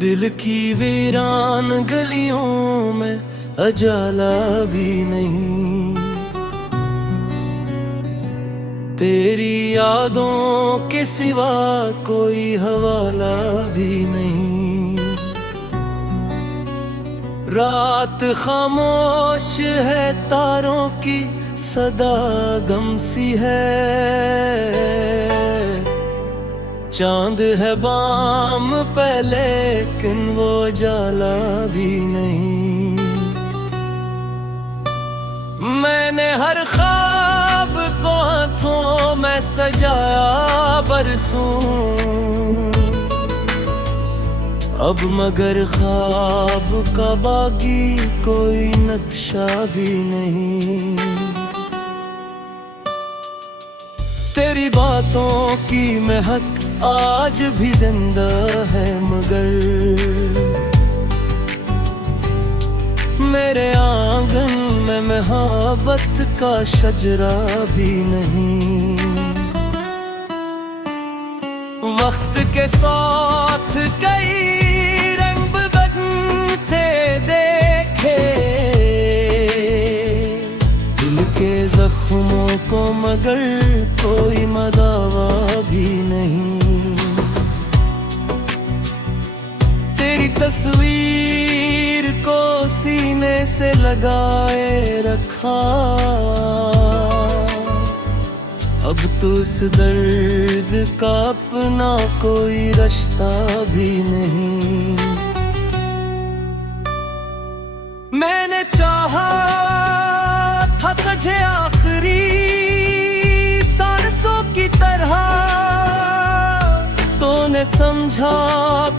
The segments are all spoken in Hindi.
दिल की वीरान गलियों में अजाला भी नहीं, तेरी यादों के सिवा कोई हवाला भी नहीं। रात खामोश है, तारों की सदा गम सी है, चांद है बाम पे लेकिन वो जाला भी नहीं। मैंने हर ख्वाब को हाथों में सजाया बरसों, अब मगर ख्वाब का बाकी कोई नक्शा भी नहीं। तेरी बातों की महक आज भी जिंदा है, मगर मेरे आंगन में मोहब्बत का शजरा भी नहीं। वक्त के साथ कई रंग बदलते देखे, दिल के जख्मों को मगर कोई मदावा भी नहीं। तेरी तस्वीर को सीने से लगाए रखा, अब तो इस दर्द का अपना कोई रास्ता भी नहीं। मैंने चाहा था तुझे आखिरी सांसों की तरह, तूने समझा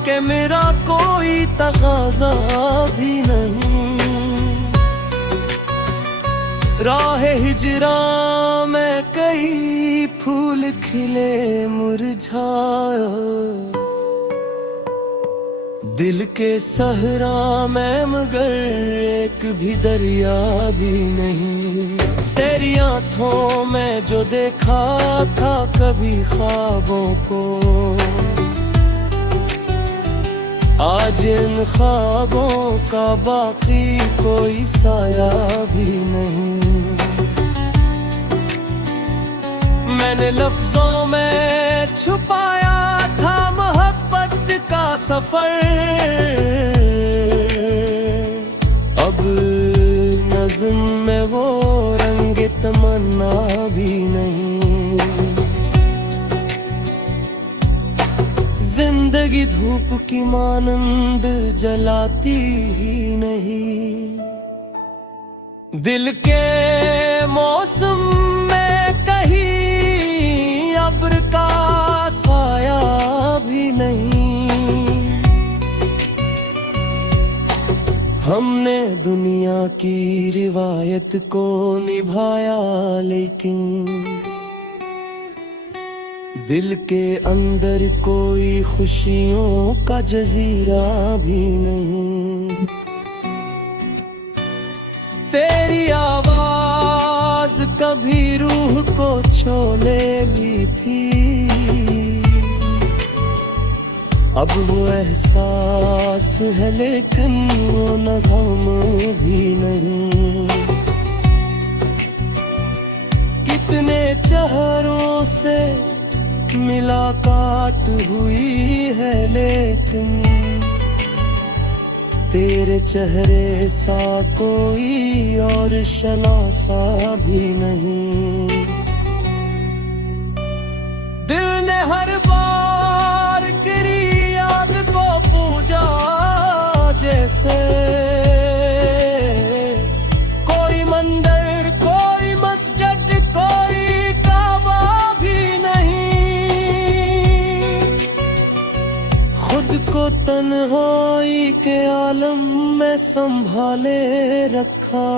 कि मेरा कोई तकाज़ा भी नहीं। राह हिजरा में कई फूल खिले मुरझाया, दिल के सहरा में मगर एक भी दरिया भी नहीं। तेरी आँखों में जो देखा था कभी ख्वाबों को, आज इन ख्वाबों का बाकी कोई साया भी नहीं। मैंने लफ्जों में छुपाया था मोहब्बत का सफर, अब नज़्म में वो रंग तमन्ना भी नहीं। जिंदगी धूप की मानंद जलाती ही नहीं, दिल के मौसम में कहीं अब्र का साया भी नहीं। हमने दुनिया की रिवायत को निभाया, लेकिन दिल के अंदर कोई खुशियों का जजीरा भी नहीं। तेरी आवाज कभी रूह को छू लेती थी, अब वो एहसास है लेकिन वो नगम भी नहीं। कितने चेहरों से मुलाकात हुई है, लेकिन तेरे चेहरे सा कोई और शनासा भी नहीं। दिल ने हर बार तेरी याद को पूजा, जैसे कोई मंदिर कोई मस्जिद कोई काबा भी नहीं। खुद को तन्हाई के आलम में संभाले रखा,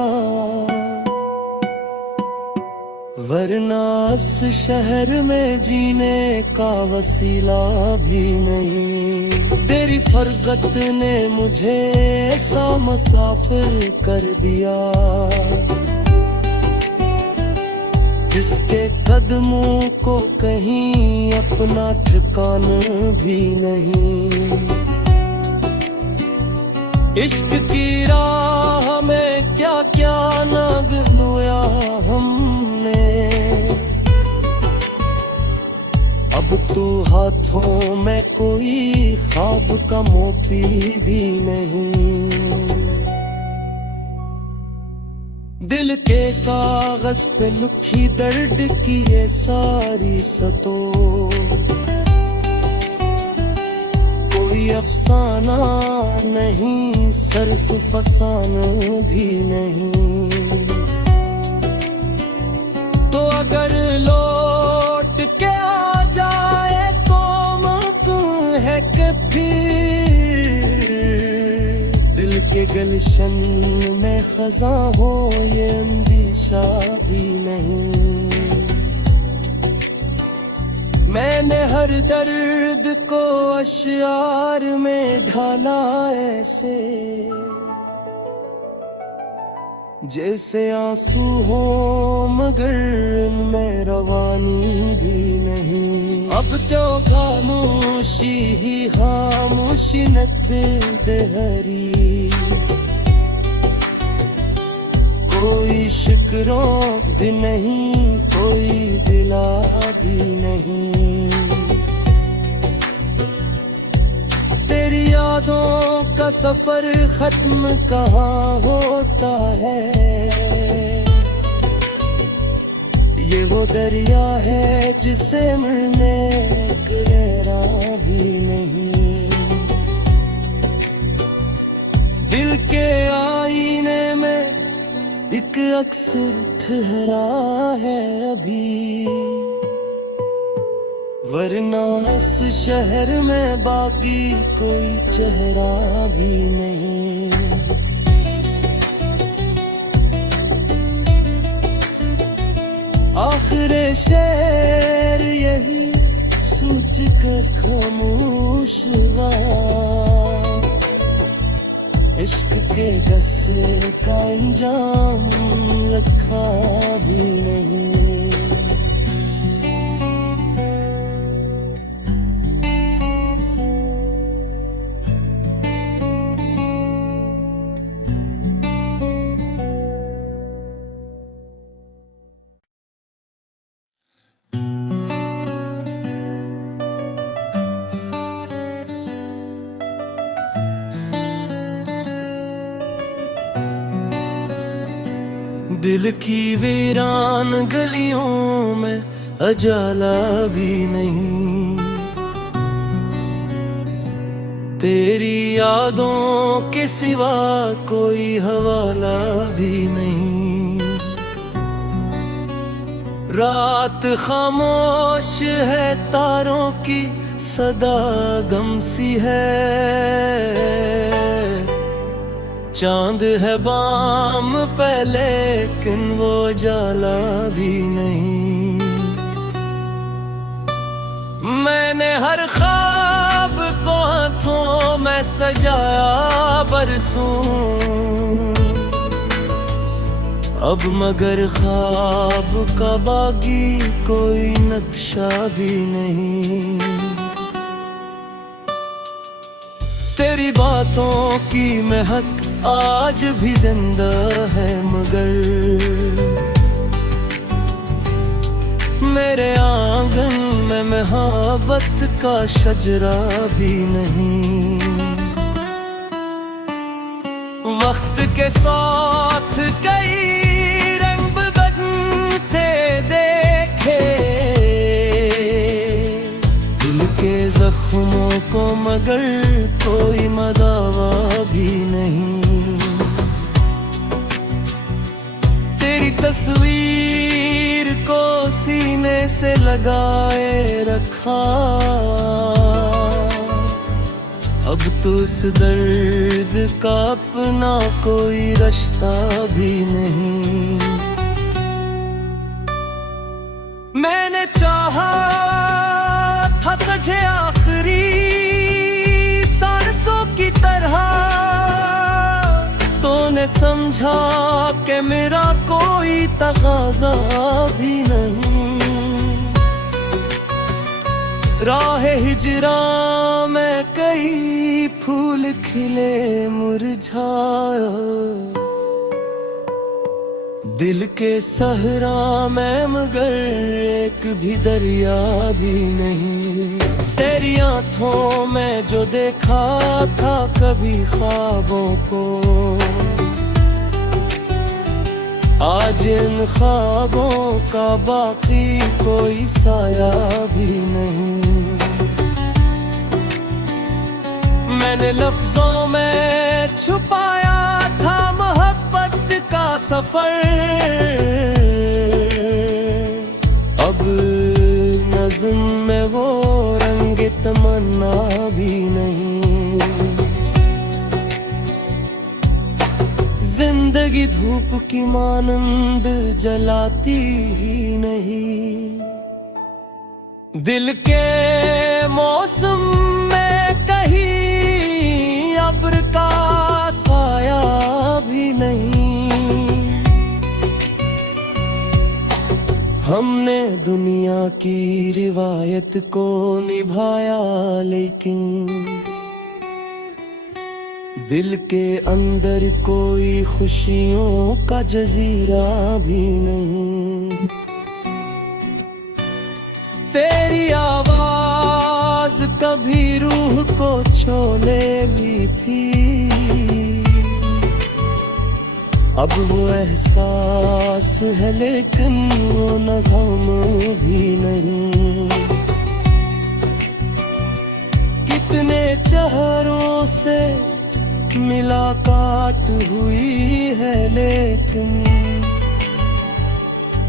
वरना इस शहर में जीने का वसीला भी नहीं। तेरी फरगत ने मुझे ऐसा मुसाफिर कर दिया, जिसके कदमों को कहीं अपना ठिकाना भी नहीं। इश्क की राह में क्या क्या ना गंवाया हमने। अब तो हाथों में कोई ख्वाब का मोती भी नहीं। दिल के कागज पे लिखी दर्द की ये सारी सतों, कोई अफसाना नहीं, सिर्फ फसाना भी नहीं। तो अगर लौट के आ जाए तो मुमकिन है कि फिर दिल के गुलशन में खजा हो, ये अंदेशा भी नहीं। मैंने हर दर्द को अश्यार में ढाला ऐसे, जैसे आंसू हो मगर इनमें रवानी भी नहीं। अब तो खामोशी ही खामोशी न दिलहरी, कोई शिकरों भी नहीं, कोई दिला भी नहीं। तेरी यादों का सफर खत्म कहाँ होता है, ये वो दरिया है जिसे मिलने गहरा भी नहीं। दिल के आईने में एक अक्स ठहरा है अभी, वरना इस शहर में बाकी कोई चेहरा भी नहीं। आखिर शेर यही सोच कर खामोश हुआ, इश्क के गस्से का अंजाम रखा भी नहीं। दिल की वीरान गलियों में अजाला भी नहीं, तेरी यादों के सिवा कोई हवाला भी नहीं। रात खामोश है, तारों की सदा गम सी है, चांद है बाम पे लेकिन वो जाला भी नहीं। मैंने हर ख्वाब को हाथों में सजाया बरसों, अब मगर ख्वाब का बाकी कोई नक्शा भी नहीं। तेरी बातों की महक आज भी जिंदा है मगर मेरे आंगन में मोहब्बत का शजरा भी नहीं। वक्त के साथ कई रंग बदलते देखे, दिल के जख्मों को मगर कोई मदावा भी नहीं। तेरी तस्वीर को सीने से लगाए रखा, अब तो इस दर्द का अपना कोई रास्ता भी नहीं। मैंने चाहा था तुझे आखिरी सांसों की तरह, तूने समझा कि मेरा कोई तकाज़ा भी नहीं। राह हिजरा में कई फूल खिले मुरझाए, दिल के सहरा में मगर एक भी दरिया भी नहीं। तेरी आँखों में जो देखा था कभी ख्वाबों को, आज इन ख्वाबों का बाकी कोई साया भी नहीं। मैंने लफ्जों में छुपाया था मोहब्बत का सफर, अब नज़्म में वो रंग तमन्ना भी नहीं। जिंदगी धूप की मानंद जलाती ही नहीं, दिल के मौसम में कहीं अब्र का साया भी नहीं। हमने दुनिया की रिवायत को निभाया, लेकिन दिल के अंदर कोई खुशियों का जजीरा भी नहीं। तेरी आवाज कभी रूह को छू लेती थी, अब वो एहसास है लेकिन वो नगम भी नहीं। कितने चेहरों से मुलाकात हुई है, लेकिन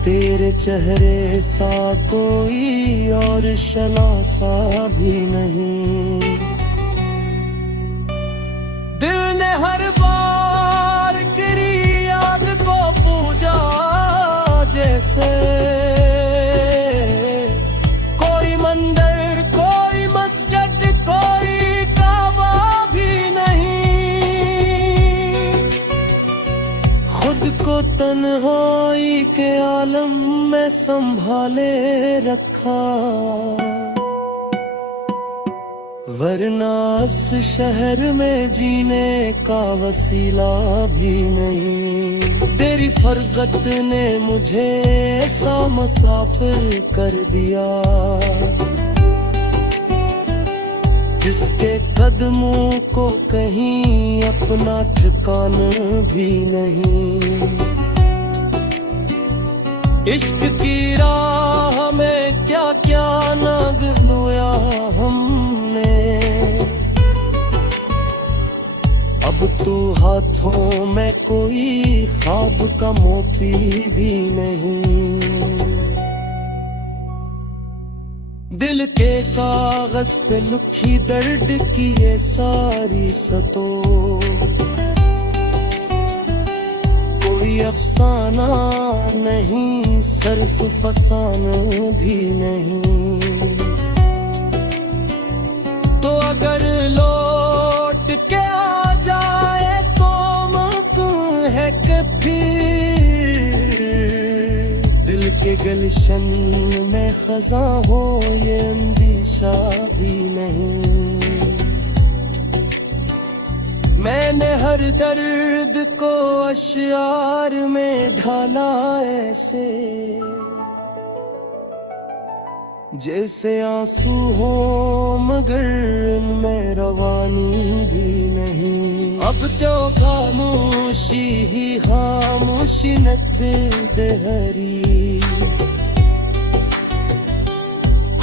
तेरे चेहरे सा कोई और शनासा भी नहीं। दिल ने हर बार तेरी याद को पूजा, जैसे कोई मंदिर कोई मस्जिद कोई काबा भी नहीं। खुद को तन्हाई के आलम में संभाले रखा, वरना इस शहर में जीने का वसीला भी नहीं। तेरी फरगत ने मुझे ऐसा मुसाफिर कर दिया, जिसके कदमों को कहीं अपना ठिकाना भी नहीं। इश्क की राह में क्या क्या ना गवाया हमने, अब तो हाथों में कोई ख्वाब का मोती भी नहीं। दिल के कागज पे लिखी दर्द की ये सारी सतों, कोई अफसाना नहीं सिर्फ फसाना भी नहीं। तो अगर लौट के आ जाए तो मुमकिन है कि फिर दिल के गुलशन में खजा हो, ये अंदेशा भी नहीं। मैंने हर दर्द को अश्यार में ढाला ऐसे, जैसे आंसू हो मगर इनमें रवानी भी नहीं। अब तो खामोशी ही खामोशी नहरी,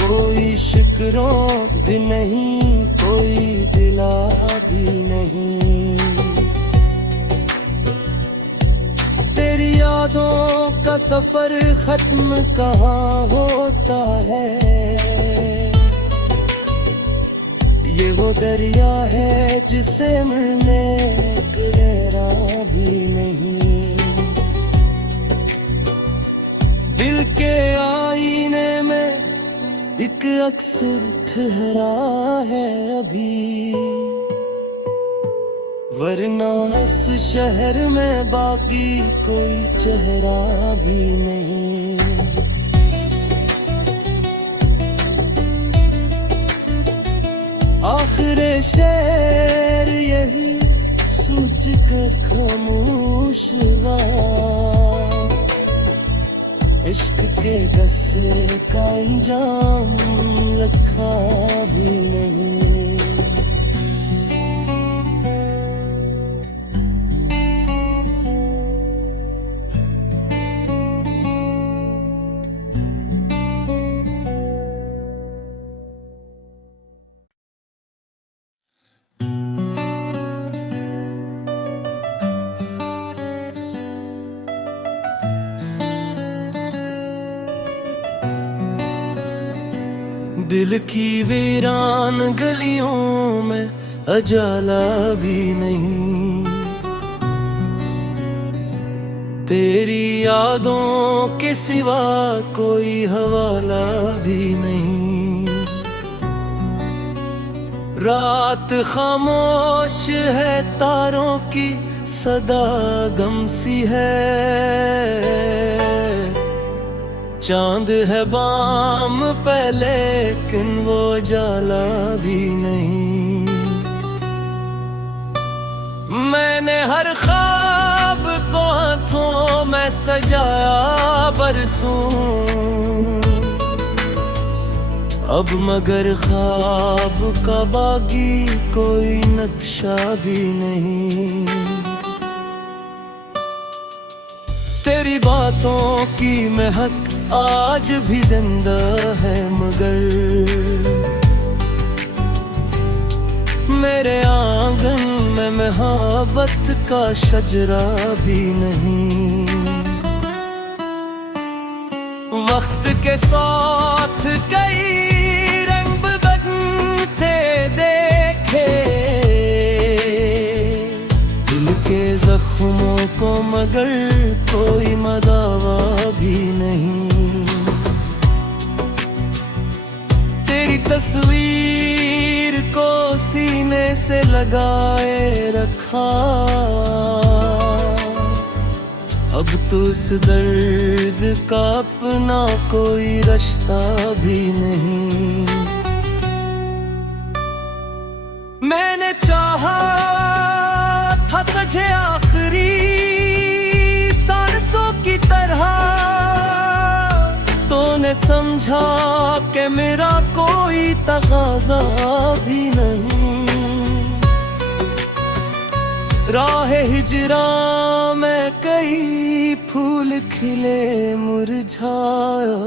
कोई शिकरों भी नहीं कोई दिला भी नहीं। तेरी यादों का सफर खत्म कहाँ होता है, ये वो दरिया है जिसे मिलने गहरा भी नहीं। दिल के आईने में एक अक्स ठहरा है अभी, वरना इस शहर में बाकी कोई चेहरा भी नहीं। आखिर शेर यही सोच के खामोश हुआ, इश्क के गस्से का अंजाम लिखा भी नहीं। दिल की वीरान गलियों में अजाला भी नहीं, तेरी यादों के सिवा कोई हवाला भी नहीं। रात खामोश है, तारों की सदा गम सी है, चांद है बाम पे लेकिन वो जाला भी नहीं। मैंने हर ख्वाब को हाथों में सजाया बरसों, अब मगर ख्वाब का बागी कोई नक्शा भी नहीं। तेरी बातों की महक आज भी जिंदा है, मगर मेरे आंगन में मोहब्बत का शजरा भी नहीं। वक्त के साथ कई रंग बदलते देखे, दिल के जख्मों को मगर कोई मदावा भी नहीं। तेरी तस्वीर को सीने से लगाए रखा, अब तो इस दर्द का अपना कोई रास्ता भी नहीं। मैंने चाहा था तुझे आखिरी सांसों की तरह, तूने समझा कि मेरा कोई तकाज़ा भी नहीं। राह हिजरा में कई फूल खिले मुरझाया,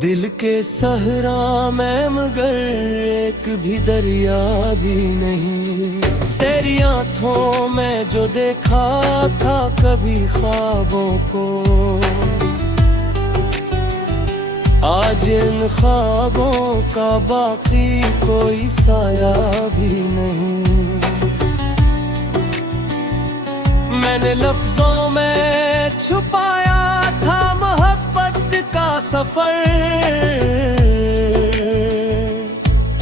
दिल के सहरा में मगर एक भी दरिया भी नहीं। तेरी आँखों में जो देखा था कभी ख्वाबों को, आज इन ख्वाबों का बाकी कोई साया भी नहीं। मैंने लफ्जों में छुपाया था मोहब्बत का सफर,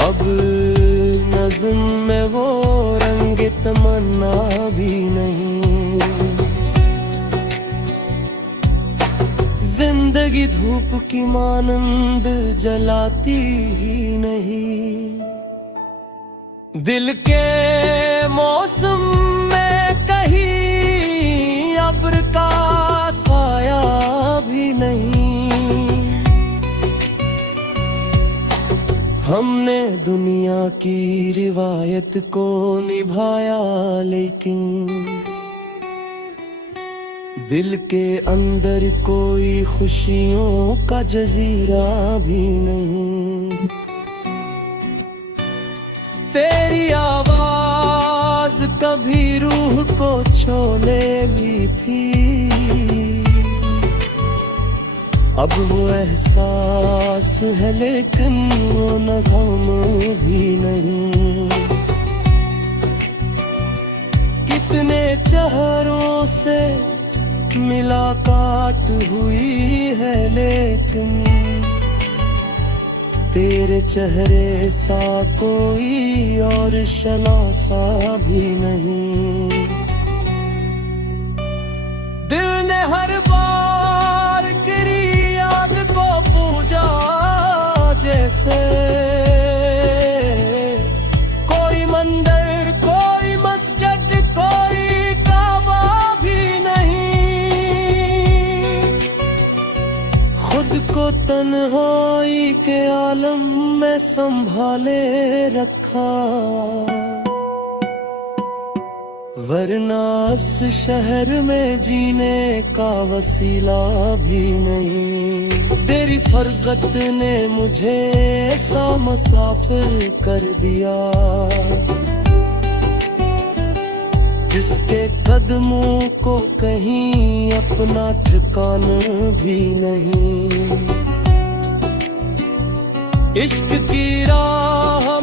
अब नज़्म में वो रंग तमन्ना भी नहीं। जिंदगी धूप की मानंद जलाती ही नहीं, दिल के मौसम में कहीं अब्र का साया भी नहीं। हमने दुनिया की रिवायत को निभाया, लेकिन दिल के अंदर कोई खुशियों का जजीरा भी नहीं। तेरी आवाज कभी रूह को छू लेती थी, अब वो एहसास है लेकिन वो नगम भी नहीं। कितने चेहरों से मुलाकात हुई है, लेकिन तेरे चेहरे सा कोई और शनासा भी नहीं। दिल ने हर बार तेरी याद को पूजा, जैसे संभाले रखा, वरना इस शहर में जीने का वसीला भी नहीं। तेरी फरगत ने मुझे ऐसा मुसाफिर कर दिया, जिसके कदमों को कहीं अपना ठिकान भी नहीं। इश्क की राह